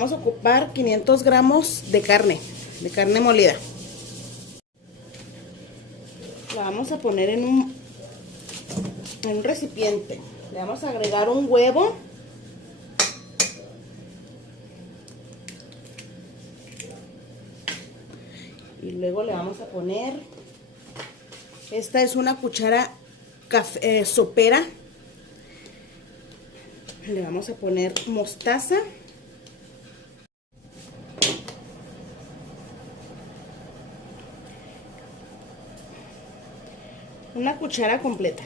vamos a ocupar 500 gramos de carne molida. La vamos a poner en un recipiente. Le vamos a agregar un huevo. Y luego le vamos a poner, esta es una cuchara sopera. Le vamos a poner mostaza. Una cuchara completa.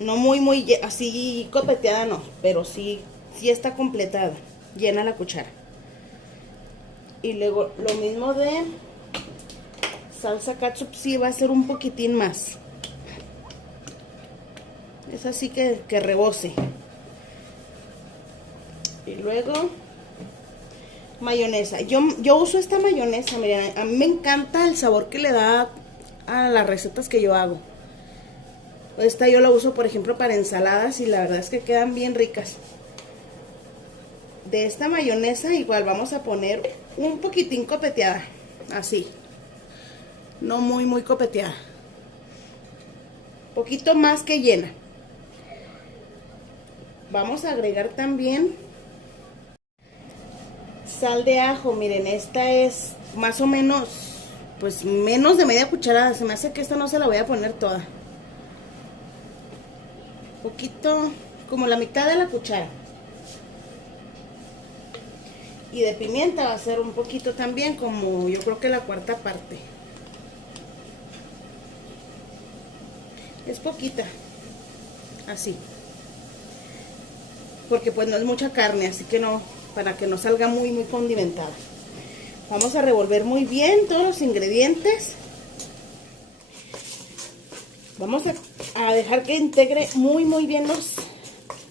No muy así copeteada, no, pero sí está completada, llena la cuchara. Y luego lo mismo de salsa ketchup, sí va a ser un poquitín más. Es así que rebose. Y luego mayonesa. Yo uso esta mayonesa, miren, a mí me encanta el sabor que le da a las recetas que yo hago. Esta yo la uso, por ejemplo, para ensaladas y la verdad es que quedan bien ricas. De esta mayonesa igual vamos a poner un poquitín copeteada, así. No muy copeteada. Poquito más que llena. Vamos a agregar también sal de ajo. Miren, esta es más o menos, pues menos de media cucharada. Se me hace que esta no se la voy a poner toda. Poquito, como la mitad de la cuchara. Y de pimienta va a ser un poquito también, como yo creo que la cuarta parte. Es poquita, así, porque pues no es mucha carne, así que no, para que no salga muy condimentada. Vamos a revolver muy bien todos los ingredientes. Vamos a dejar que integre muy bien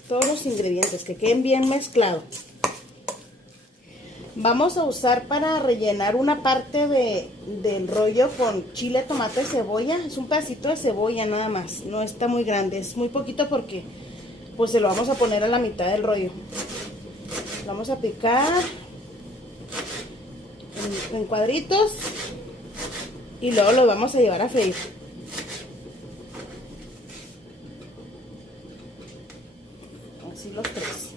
todos los ingredientes, que queden bien mezclados. Vamos a usar para rellenar una parte del rollo con chile, tomate, cebolla. Es un pedacito de cebolla nada más, no está muy grande, es muy poquito porque pues se lo vamos a poner a la mitad del rollo. Lo vamos a picar en cuadritos y luego lo vamos a llevar a freír. Así los tres.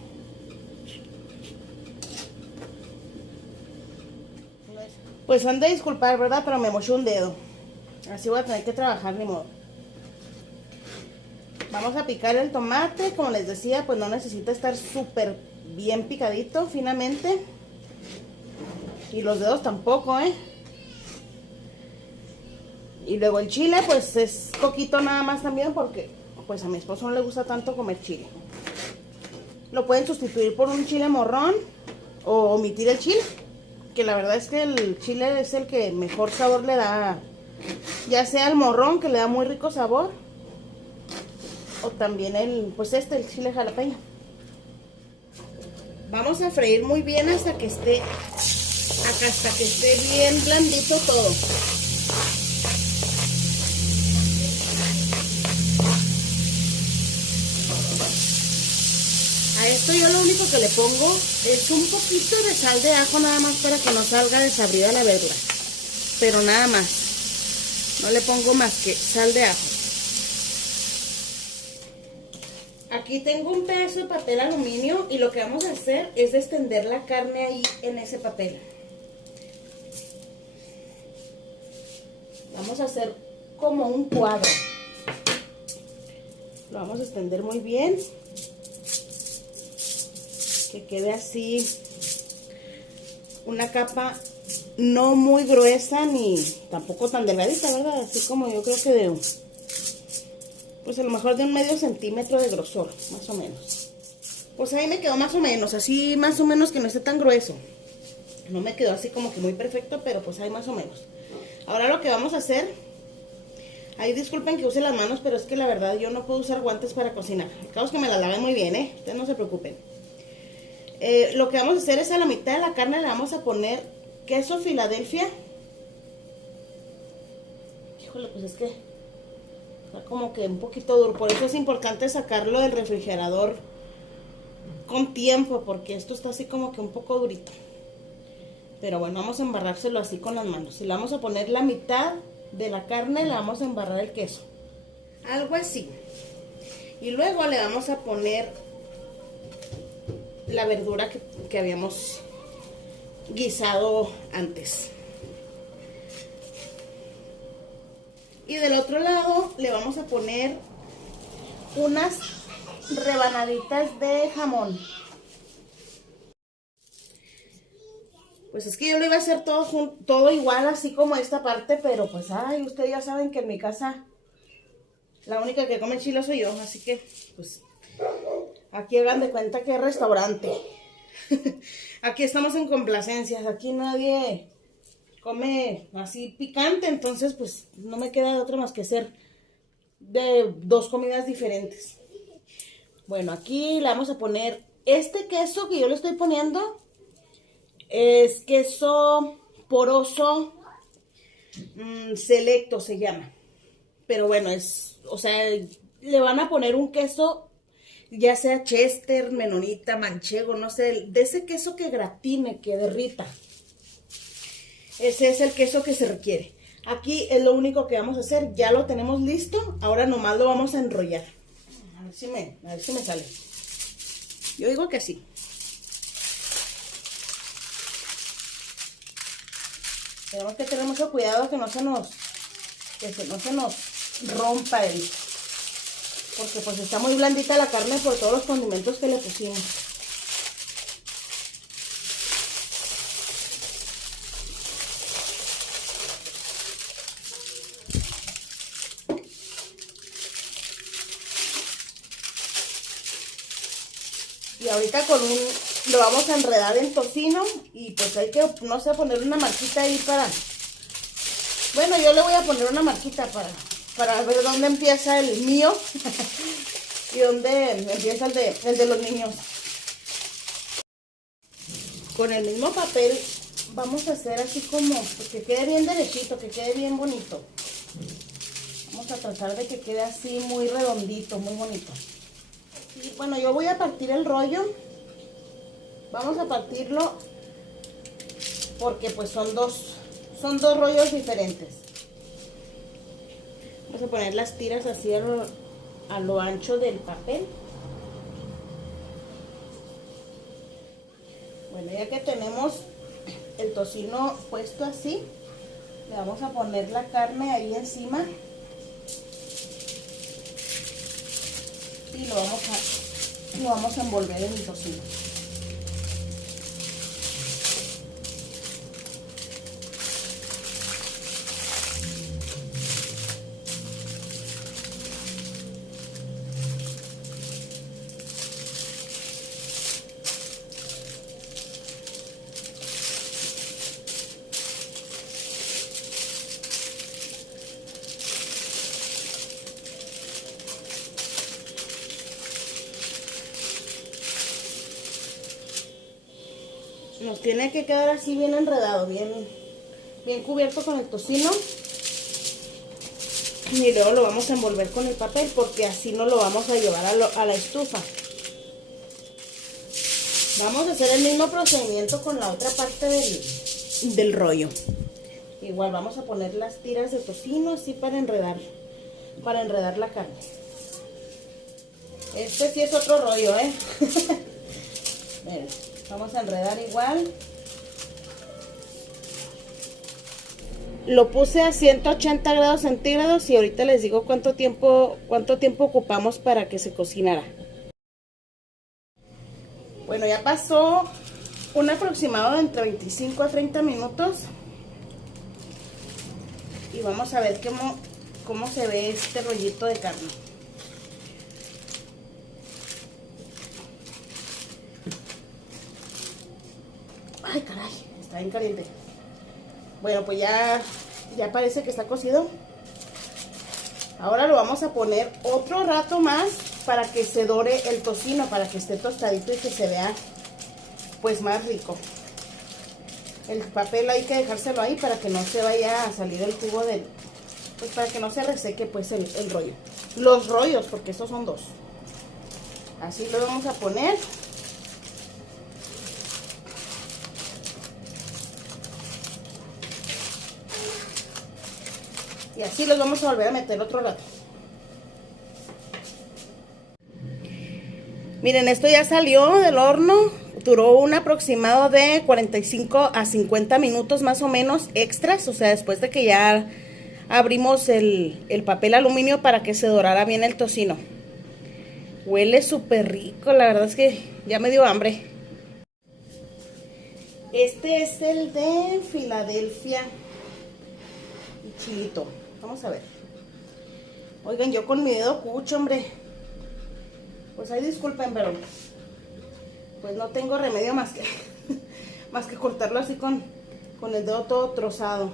Pues han de disculpar, ¿verdad? Pero me moché un dedo. Así voy a tener que trabajar, ni modo. Vamos a picar el tomate. Como les decía, pues no necesita estar súper bien picadito, finamente. Y los dedos tampoco, ¿eh? Y luego el chile, pues es poquito nada más también, porque pues a mi esposo no le gusta tanto comer chile. Lo pueden sustituir por un chile morrón o omitir el chile, que la verdad es que el chile es el que mejor sabor le da, ya sea el morrón, que le da muy rico sabor, o también el chile jalapeño. Vamos a freír muy bien hasta que esté bien blandito todo. A esto yo lo único que le pongo es un poquito de sal de ajo nada más para que no salga desabrida la verdura. Pero nada más. No le pongo más que sal de ajo. Aquí tengo un pedazo de papel aluminio y lo que vamos a hacer es extender la carne ahí en ese papel. Vamos a hacer como un cuadro. Lo vamos a extender muy bien. Que quede así una capa no muy gruesa ni tampoco tan delgadita, ¿verdad? Así como yo creo que pues a lo mejor de un medio centímetro de grosor, más o menos. Pues ahí me quedó más o menos, así más o menos, que no esté tan grueso. No me quedó así como que muy perfecto, pero pues ahí más o menos. Ahora lo que vamos a hacer, ahí disculpen que use las manos, pero es que la verdad yo no puedo usar guantes para cocinar. El caso es que me las laven muy bien, ustedes no se preocupen. Lo que vamos a hacer es a la mitad de la carne le vamos a poner queso Filadelfia. Híjole, pues es que está como que un poquito duro, por eso es importante sacarlo del refrigerador con tiempo porque esto está así como que un poco durito. Pero bueno, vamos a embarrárselo así con las manos. Y le vamos a poner la mitad de la carne, le vamos a embarrar el queso. Algo así. Y luego le vamos a poner la verdura que habíamos guisado antes. Y del otro lado le vamos a poner unas rebanaditas de jamón. Pues es que yo lo iba a hacer todo igual, así como esta parte, pero pues, ay, ustedes ya saben que en mi casa la única que come chile soy yo, así que, pues, aquí hagan de cuenta que es restaurante. Aquí estamos en complacencias, aquí nadie come así picante, entonces, pues, no me queda de otra más que hacer de 2 comidas diferentes. Bueno, aquí le vamos a poner este queso que yo le estoy poniendo. Es queso poroso selecto se llama. Pero bueno, o sea, le van a poner un queso, ya sea Chester, Menonita, Manchego, no sé, de ese queso que gratine, que derrita. Ese es el queso que se requiere. Aquí es lo único que vamos a hacer, ya lo tenemos listo, ahora nomás lo vamos a enrollar. A ver si me sale. Yo digo que sí. Tenemos que tener mucho cuidado que no se nos rompa porque pues está muy blandita la carne por todos los condimentos que le pusimos. Y ahorita lo vamos a enredar en tocino y pues hay que, no sé, poner una marquita ahí para... Bueno, yo le voy a poner una marquita para ver dónde empieza el mío y dónde empieza el de los niños. Con el mismo papel vamos a hacer así como que quede bien derechito, que quede bien bonito. Vamos a tratar de que quede así muy redondito, muy bonito. Y bueno, yo voy a partir el rollo. Vamos a partirlo porque pues son dos rollos diferentes. Vamos a poner las tiras así a lo ancho del papel. Bueno, ya que tenemos el tocino puesto así, le vamos a poner la carne ahí encima y lo vamos a envolver en el tocino. Nos tiene que quedar así bien enredado, bien cubierto con el tocino. Y luego lo vamos a envolver con el papel porque así no lo vamos a llevar a la estufa. Vamos a hacer el mismo procedimiento con la otra parte del rollo. Igual vamos a poner las tiras de tocino así para enredar la carne. Este sí es otro rollo, Miren. Vamos a enredar igual. Lo puse a 180 grados centígrados y ahorita les digo cuánto tiempo ocupamos para que se cocinara. Bueno, ya pasó un aproximado de entre 25 a 30 minutos. Y vamos a ver cómo se ve este rollito de carne. Ay, caray, está bien caliente. Bueno, pues ya parece que está cocido. Ahora lo vamos a poner otro rato más para que se dore el tocino, para que esté tostadito y que se vea pues más rico. El papel hay que dejárselo ahí para que no se vaya a salir el jugo pues para que no se reseque pues el rollo. Los rollos, porque estos son dos. Así lo vamos a poner. Y así los vamos a volver a meter otro rato. Miren, esto ya salió del horno. Duró un aproximado de 45 a 50 minutos más o menos extras. O sea, después de que ya abrimos el papel aluminio para que se dorara bien el tocino. Huele súper rico, la verdad es que ya me dio hambre. Este es el de Filadelfia y chilito. Vamos a ver. Oigan, yo con mi dedo cucho, hombre. Pues ahí disculpen, pero pues no tengo remedio más que más que cortarlo así con el dedo todo trozado.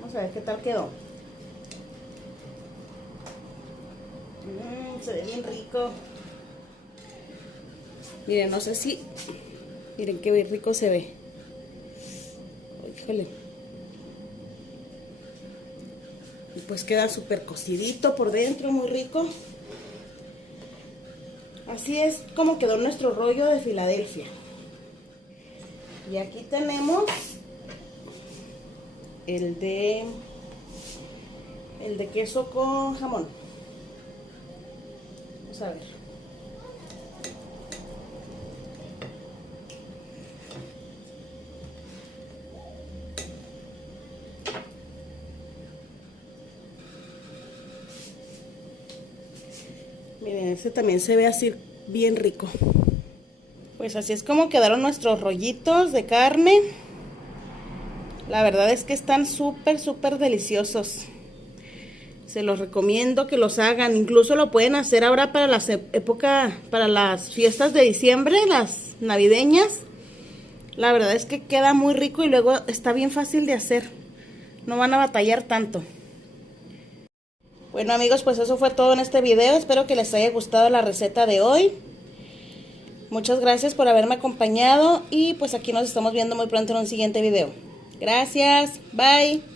Vamos a ver qué tal quedó. Se ve bien rico. Miren, no sé si... Miren qué rico se ve. Híjole. Y pues queda súper cocidito por dentro, muy rico. Así es como quedó nuestro rollo de Filadelfia. Y aquí tenemos el de queso con jamón. Vamos a ver. Miren, este también se ve así bien rico. Pues así es como quedaron nuestros rollitos de carne. La verdad es que están súper deliciosos. Se los recomiendo que los hagan. Incluso lo pueden hacer ahora para para las fiestas de diciembre, las navideñas. La verdad es que queda muy rico y luego está bien fácil de hacer. No van a batallar tanto. Bueno amigos, pues eso fue todo en este video. Espero que les haya gustado la receta de hoy. Muchas gracias por haberme acompañado y pues aquí nos estamos viendo muy pronto en un siguiente video. Gracias, bye.